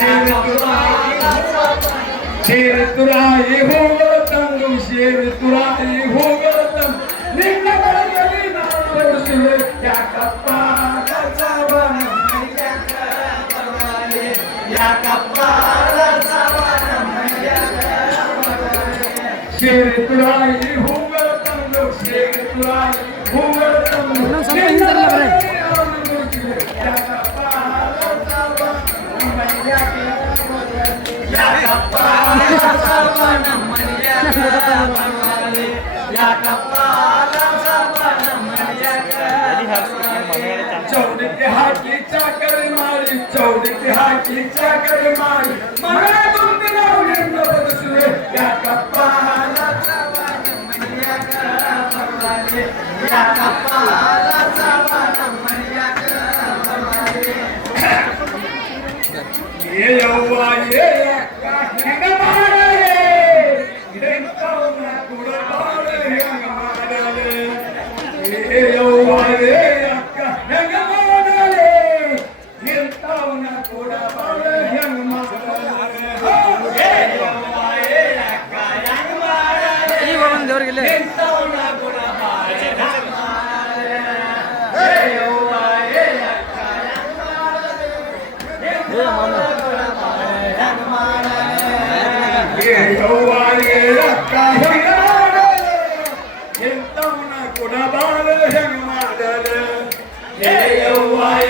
शेर तुरा शेर तुरा शेर तुरा ये हो, हो नाव शिवे. या कप्पा कचा बन या करवाले या कप्पा शेर तुरा ये हो शेर तुरा हो गलतम ಚೌಡಿಗೆ ಹಾಕಿ ಚಾಕರಿ ಮಾಡಿ ಚೌಡಿಗೆ ಹಾಕಿ ಚಾಕರಿ ಮಾಡಿ ಮನ ತುಂಬ ನಾವು ನಿನ್ನ ಬದುಸುವೆ ಯಾಕಪ್ಪ ಏ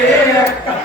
é.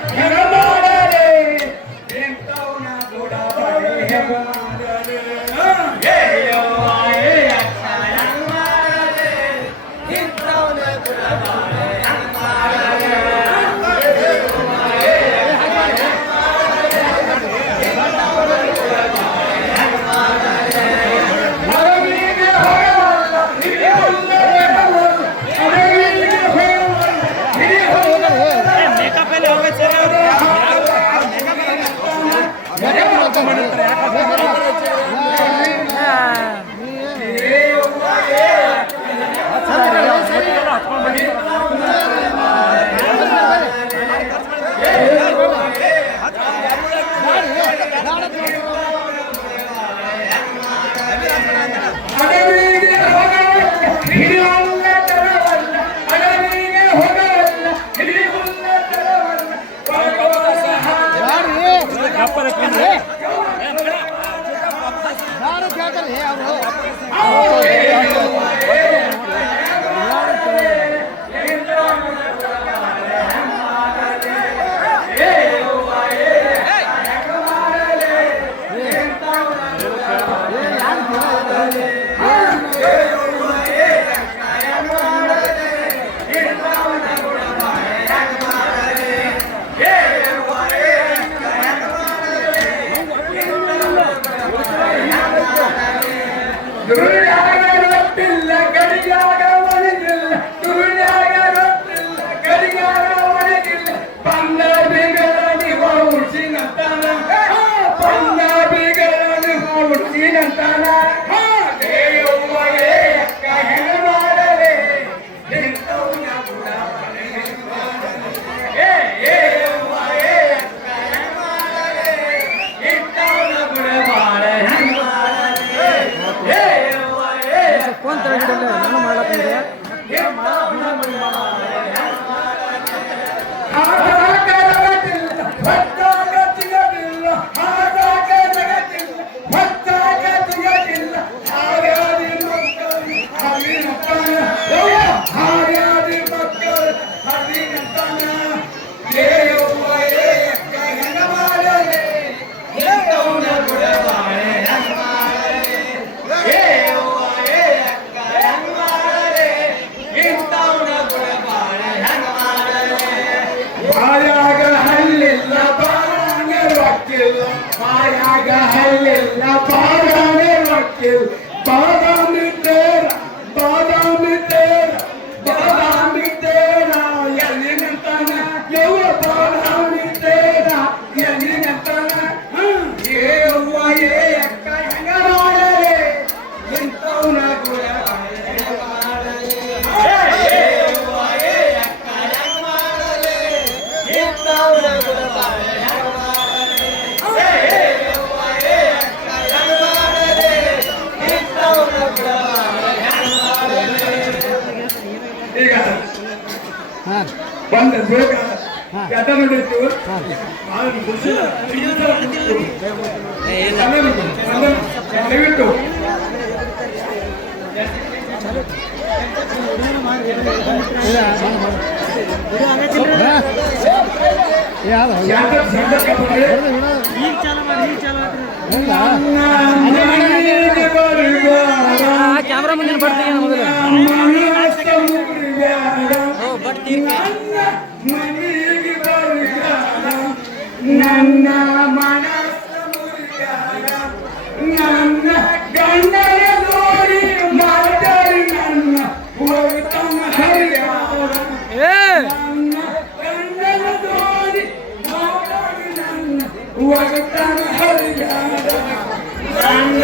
¡Ella! Queimar! ಬಾರಾನೆ ರೊಕ್ಕಿಲ್ಲ ಬಾದಾಮಿ ತೇರ ಬಾದಾಮಿ ತೇರ ಬಾದಾಮಿ ತೇರ ಎಲ್ಲಿನಂತಾನ ಯವ್ವ ಬಾದಾಮಿ ತೇರ ಎಲ್ಲಿನಂತಾನ ಏ ಅವ್ವ ಏ ಅಕ್ಕ ಹೆಂಗ ಬಂದ ಬೇಗ ಭಾಳ ಖುಷಿ ದಯವಿಟ್ಟು ಈಗ ಚಾಲ ಮಾಡಿ ಈಗ ಚಾಲ ಕ್ಯಾಮ್ರಾ ಮುಂದೆ ಬರ್ತೀನಿ ಮೊದಲು ನನ್ನ ಮನಸ್ಸು ಮುರಿಗಾರ ನನ್ನ ಗಂಡನ ನೋಡಿ ಮಾತಾಡಿ ನನ್ನ ಹೋಗ್ತಾನ ಹರಿಯಾರ ನನ್ನ ಗಂಡನ ನೋಡಿ ಮಾತಾಡಿ ನನ್ನ ಹೋಗ್ತಾನ ಹರಿಯಾರ ನನ್ನ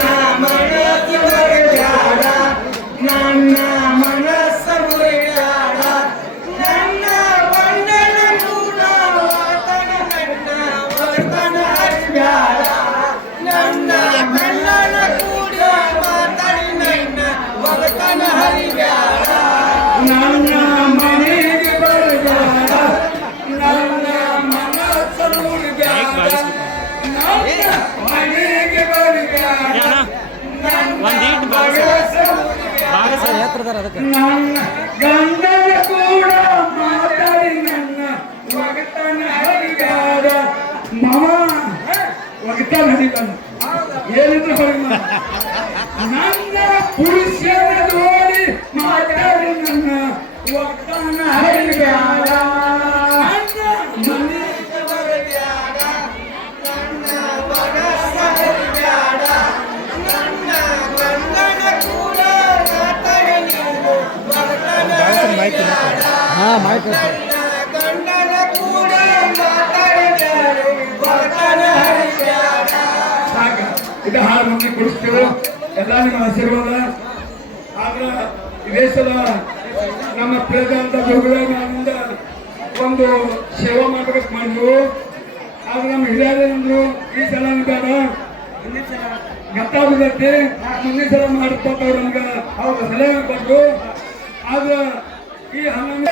ನನ್ನ ಮನೆಗೆ ಬರಗಾರ ಒಂದೀಟ್ ಮನಸ್ಸು ಎತ್ತರದಾರ ಅದಕ್ಕೆ ನನ್ನ ಗಂಡನ ಕೂಡ ಮಾತಾಡಿ ನನ್ನ ಒಗತನ ಹರಿಗಾದ ಮಮ ಒಗತನ ಹರಿಗಾದ ಏನಿದ್ರು ಹೊರಗೆ ನನ್ನ ಪುರುಷನ ನೋಡಿ ಮಾತಾಡಿ ನನ್ನ ಒಗತನ ಹರಿಗಾದ ಇದು ಹಾಡು ಮಂದಿ ಕೊಡಿಸ್ತೇವೆ. ಎಲ್ಲ ನಿಮ್ಮ ಆಶೀರ್ವಾದ ಆದ್ರ ದೇಶದ ನಮ್ಮ ಪ್ರಿಯದಂತ ಗುರುಗಳಿಂದ ಒಂದು ಸೇವಾ ಮಾಡ್ಬೇಕು ಮಾಡಿದ್ರು. ಆದ್ರೆ ನಮ್ಮ ಹಿರಿಯರಂದ್ರು ಈ ಸಲ ಬೇಡ ಗೊತ್ತಾಗುತ್ತೆ ಮುಂದಿನ ಸಲ ಮಾಡ್ಕೊತವ್ರು ನಮ್ಗೆ ಅವ್ರ ಸಲಹೆ ಕೊಟ್ಟು ಆದ್ರೆ ಈ ಹನ್ನೊಂದು